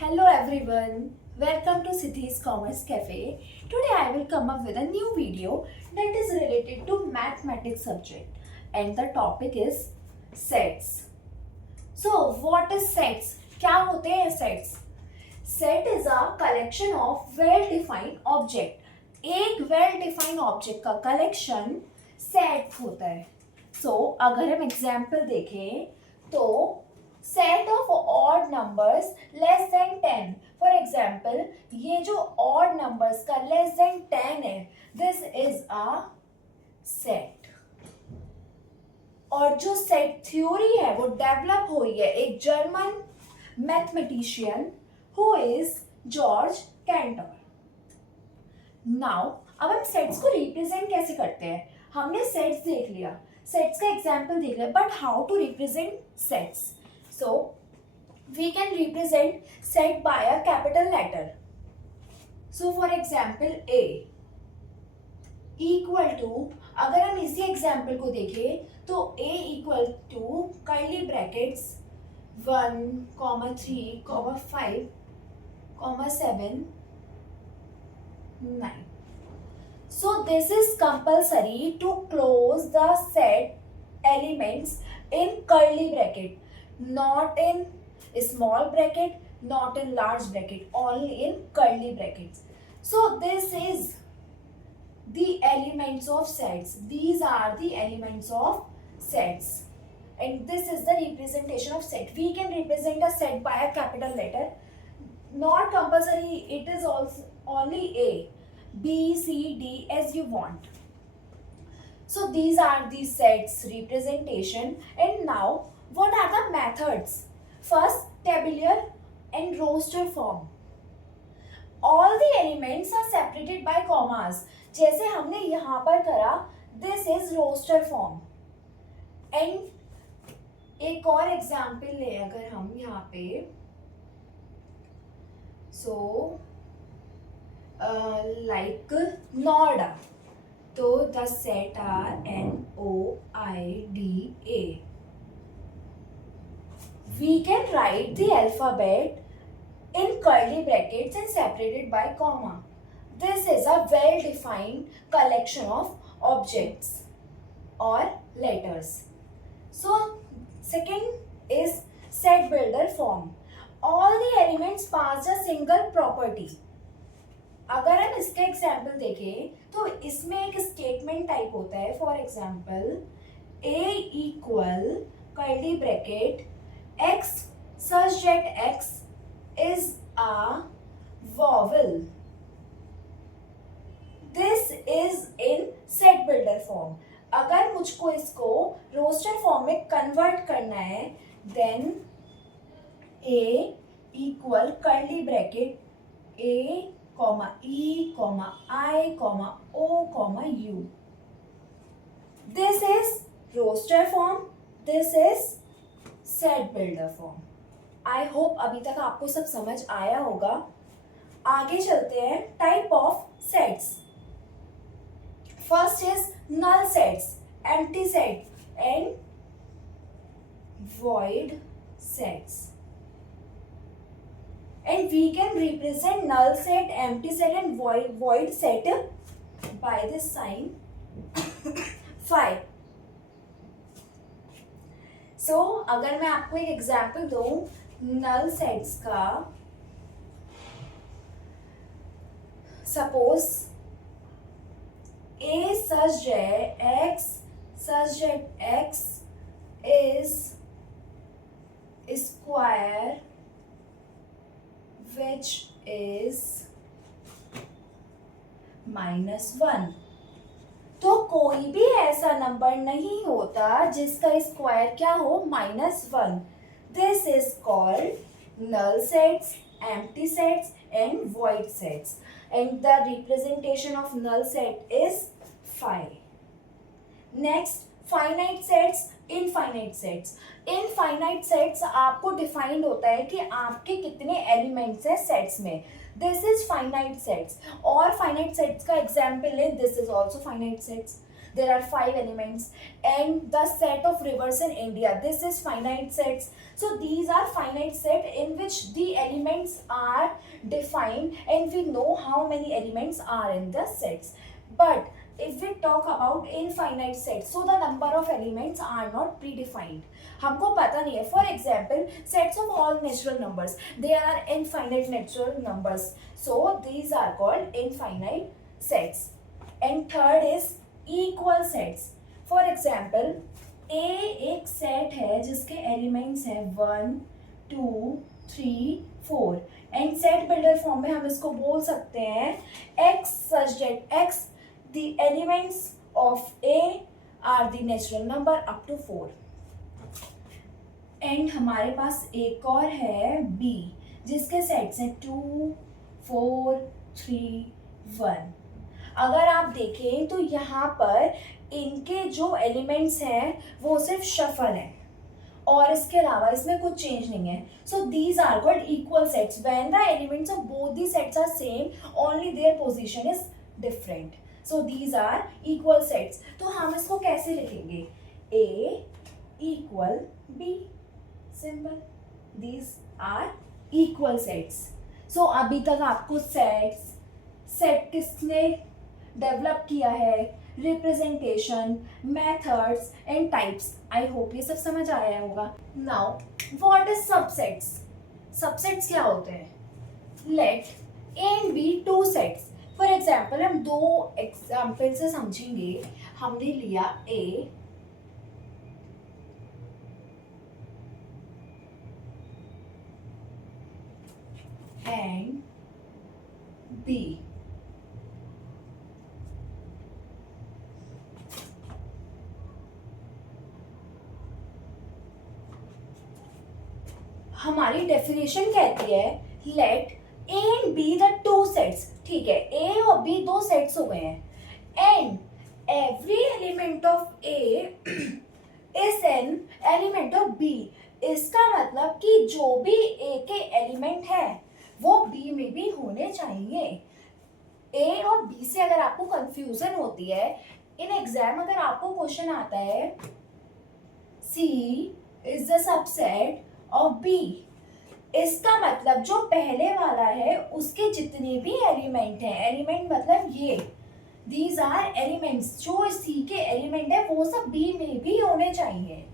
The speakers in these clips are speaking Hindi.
Hello everyone, welcome to Siddhi's Commerce Cafe. Today I will come up with a new video that is related to mathematics subject and the topic is sets. So what is sets? क्या होते हैं sets? Set is a collection of well-defined object. एक well-defined object का collection set होता है. So अगर हम example देखें तो set of odd numbers less than 10. For example, ये जो odd numbers का less than 10 है, this is a set. और जो सेट थ्योरी है वो डेवलप हुई है एक German mathematician who is George canter. Now अब हम सेट्स को रिप्रेजेंट कैसे करते हैं. हमने सेट्स देख लिया, सेट्स का एग्जांपल देख लिया, but how to represent sets. So we can represent set by a capital letter. So for example A equal to, अगर हम इसी एग्जाम्पल को देखें तो A equal to curly brackets 1, 3, 5, 7, 9. So this is compulsory to close the set elements in curly bracket, not in small bracket, not in large bracket, only in curly brackets. So this is the elements of sets. These are the elements of sets, and this is the representation of set. We can represent a set by a capital letter. Not compulsory, it is also only A, B, C, D as you want. So these are the sets representation. And now what are the methods? First, tabular and roster form. All the elements are separated by commas. जैसे हमने यहाँ पर करा, this is roster form. And एक और एग्जाम्पल ले अगर हम यहाँ पे, so like NOIDA, तो the set are NOIDA. We can write the alphabet in curly brackets and separated by comma. This is a well-defined collection of objects or letters. So, second is set builder form. All the elements pass a single property. अगर हम इसके एग्जाम्पल देखें तो इसमें एक स्टेटमेंट टाइप होता है. For example A equal curly bracket X such that X is a vowel. This is in set builder form. अगर मुझको इसको रोस्टर फॉर्म में कन्वर्ट करना है, then A equal curly bracket A, E, I, O, U. This is roster form. This is set builder form. I hope अभी तक आपको सब समझ आया होगा. आगे चलते हैं type of sets. First is null sets, empty set and void sets. And we can represent null set, empty set and void set by this sign phi. So अगर मैं आपको एक एग्जाम्पल दूं null sets का, suppose A such that X is square which is -1. तो कोई भी ऐसा नंबर नहीं होता जिसका स्क्वायर क्या हो -1. This is called null sets, empty sets and void sets. And the representation of null set is phi. Next, finite sets, infinite sets. Infinite sets आपको डिफाइंड होता है कि आपके कितने एलिमेंट्स हैं सेट्स में. This is finite sets. और finite sets का एग्जाम्पल है, this is also finite sets. there are 5 elements, and the set of rivers in India, this is finite sets. So these are finite set in which the elements are defined and we know how many elements are in the sets. But if we talk about infinite sets, so the number of elements are not predefined. हमको पता नहीं है. For example, sets of all natural numbers, there are infinite natural numbers, so these are called infinite sets. And third is equal sets. For example, A एक सेट है जिसके एलिमेंट्स हैं 1 2 3 4, एंड सेट बिल्डर फॉर्म में हम इसको बोल सकते हैं x such that x the elements of A are the natural number up to 4. And हमारे पास एक और है B जिसके सेट्स हैं 2 4 3 1. अगर आप देखें तो यहाँ पर इनके जो एलिमेंट्स हैं वो सिर्फ शफल हैं और इसके अलावा इसमें कुछ चेंज नहीं है. So these are called equal sets when the elements of both the sets are same, only their position is different. So these are equal sets. तो हम इसको कैसे लिखेंगे? A equal B, simple. These are equal sets. So अभी तक आपको सेट किसने डेवलप किया है, representation, methods and types. I hope ये सब समझ आया होगा. Now what is subsets? Subsets क्या होते हैं? Late A and B two sets. For example हम दो एग्जाम्पल से समझेंगे. हमने लिया ए एंड बी. हमारी डेफिनेशन कहती है let A and B the two sets. ठीक है, ए और बी दो सेट्स हो गए हैं, and every element of A is an element of B. इसका मतलब कि जो भी ए के एलिमेंट है वो बी में भी होने चाहिए. ए और बी से अगर आपको कंफ्यूजन होती है इन एग्जाम, अगर आपको क्वेश्चन आता है C is the subset of B, इसका मतलब जो पहले वाला है उसके जितने भी एलिमेंट हैं, एलिमेंट मतलब ये, दीज आर एलिमेंट्स, जो सी के एलिमेंट है वो सब बी में भी होने चाहिए.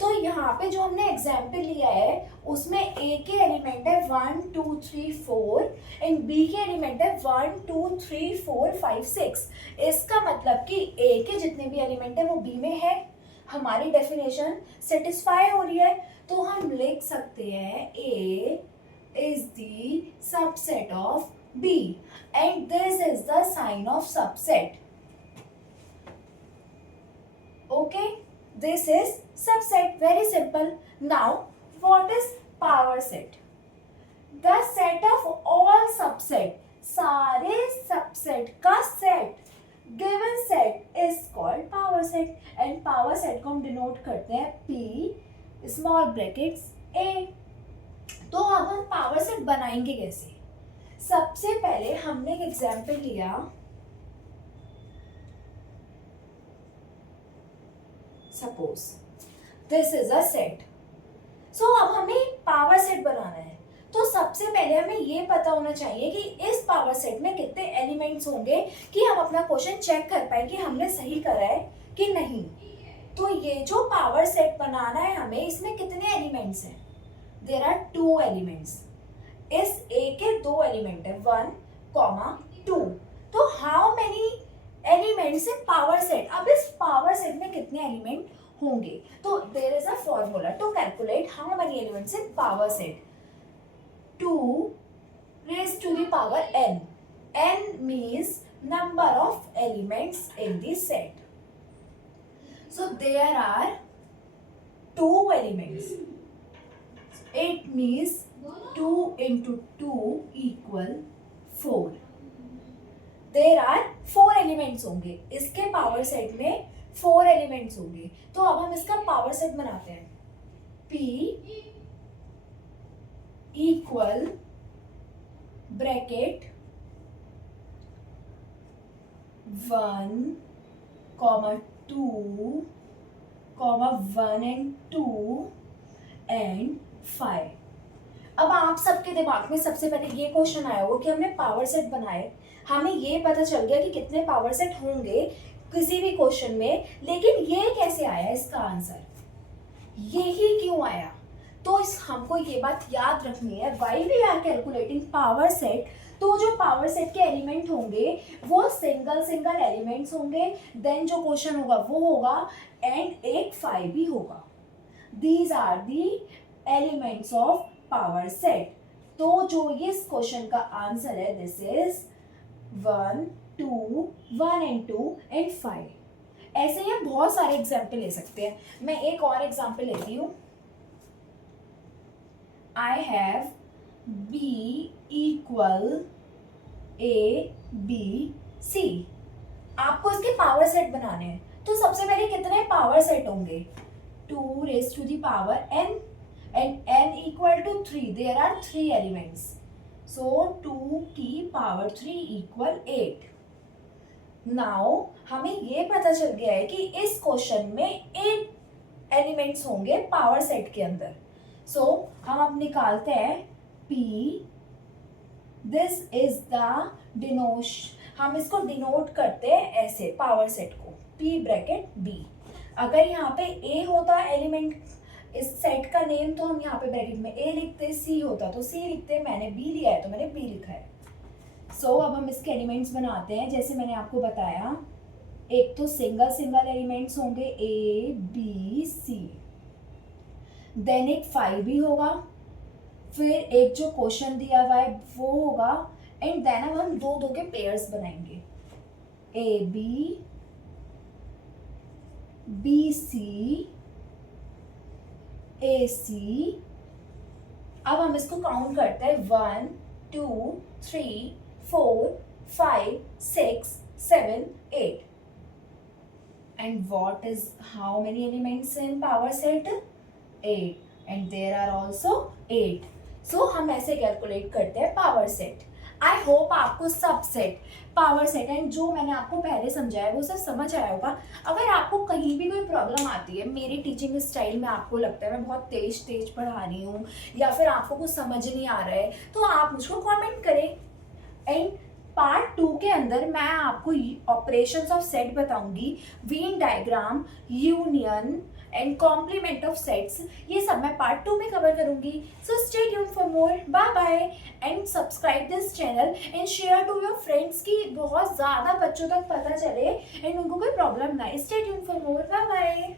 तो यहाँ पे जो हमने एग्जाम्पल लिया है उसमें ए के एलिमेंट है 1 2 3 4 एंड बी के एलिमेंट है 1 2 3 4 5 6. इसका मतलब कि ए के जितने भी एलिमेंट है वो बी में है. हमारी डेफिनेशन सेटिस्फाई हो रही है, तो हम लिख सकते हैं A is the subset of B and this is the sign of subset. Okay, this is subset, very simple. Now what is power set? The set of all subset, सारे subset का set, given set is called power set, and power set को हम denote करते हैं P स्मॉल ब्रैकेट्स ए. तो अब हम पावर सेट बनाएंगे कैसे? सबसे पहले हमने एक एग्जाम्पल लिया, suppose this is a set. So अब हमें पावर सेट बनाना है. तो सबसे पहले हमें ये पता होना चाहिए कि इस पावर सेट में कितने एलिमेंट्स होंगे कि हम अपना क्वेश्चन चेक कर पाए कि हमने सही करा है कि नहीं. तो ये जो पावर सेट बनाना है हमें, इसमें कितने एलिमेंट्स हैं? There are 2 elements. इस ए के 2 एलिमेंट है 1, 2. तो how many elements in power set? अब इस पावर सेट में कितने एलिमेंट होंगे? तो there is a formula to calculate how many elements in power set. 2 raised to the power n. n means number of elements in the set. So there are 2 elements. It means 2 into 2 equal 4. There are 4 elements होंगे. इसके पावर सेट में 4 elements होंगे. तो अब हम इसका पावर सेट बनाते हैं. P equal bracket 1 comma 2, comma 1 and 2 and 5। अब आप सबके दिमाग में सबसे पहले ये क्वेश्चन आया होगा कि हमने पावर सेट बनाए, हमें ये पता चल गया कि कितने पावर सेट होंगे किसी भी क्वेश्चन में, लेकिन ये कैसे आया इसका आंसर, यही क्यों आया? तो इस हमको ये बात याद रखनी है, while we are calculating power set, तो जो पावर सेट के एलिमेंट होंगे वो सिंगल सिंगल एलिमेंट्स होंगे, देन जो क्वेश्चन होगा वो होगा एंड एक 5 भी होगा। These are the elements of power set. तो जो इस क्वेश्चन का आंसर है दिस इज 1, 2, 1 and 2 and 5। ऐसे ही हम बहुत सारे एग्जाम्पल ले सकते हैं। मैं एक और एग्जाम्पल लेती हूँ। I have B equal ABC। आपको इसके पावर सेट बनाने हैं, तो सबसे पहले कितने पावर सेट होंगे? 2 raised to the power n and n equal to 3, there are 3 elements, so 2 की power 3 equal 8। नाउ हमें ये पता चल गया है कि इस क्वेश्चन में 8 एलिमेंट्स होंगे पावर सेट के अंदर। सो हम अब निकालते हैं P, दिस इज द हम इसको डिनोट करते हैं ऐसे पावर सेट को, P ब्रैकेट B। अगर यहाँ पे A होता एलिमेंट इस सेट का नेम तो हम यहाँ पे ब्रैकेट में A लिखते, C होता तो C लिखते, मैंने B लिया है तो मैंने B लिखा है। अब हम इसके एलिमेंट्स बनाते हैं। जैसे मैंने आपको बताया, एक तो सिंगल सिंगल एलिमेंट्स होंगे A B C, देन एक 5 भी होगा, फिर एक जो क्वेश्चन दिया हुआ है वो होगा, एंड देन अब हम दो दो के पेयर्स बनाएंगे A B B C A C। अब हम इसको काउंट करते हैं 1 2 3 4 5 6 7 8। And what is how many elements in power set? 8, and there are also 8। So हम ऐसे कैलकुलेट करते हैं पावर सेट। आई होप आपको सब सेट पावर सेट एंड जो मैंने आपको पहले समझाया वो सब समझ आया होगा। अगर आपको कहीं भी कोई प्रॉब्लम आती है मेरी टीचिंग स्टाइल में, आपको लगता है मैं बहुत तेज तेज पढ़ा रही हूँ या फिर आपको कुछ समझ नहीं आ रहा है, तो आप मुझको कमेंट करें। एंड पार्ट 2 के अंदर मैं आपको ऑपरेशंस ऑफ सेट बताऊंगी, Venn diagram, union and complement of sets, ये सब मैं पार्ट 2 में कवर करूंगी। So stay tuned for more. Bye bye and subscribe this channel and share to your friends की बहुत ज़्यादा बच्चों तक पता चले एंड उनको कोई प्रॉब्लम ना। Stay tuned for more. Bye bye.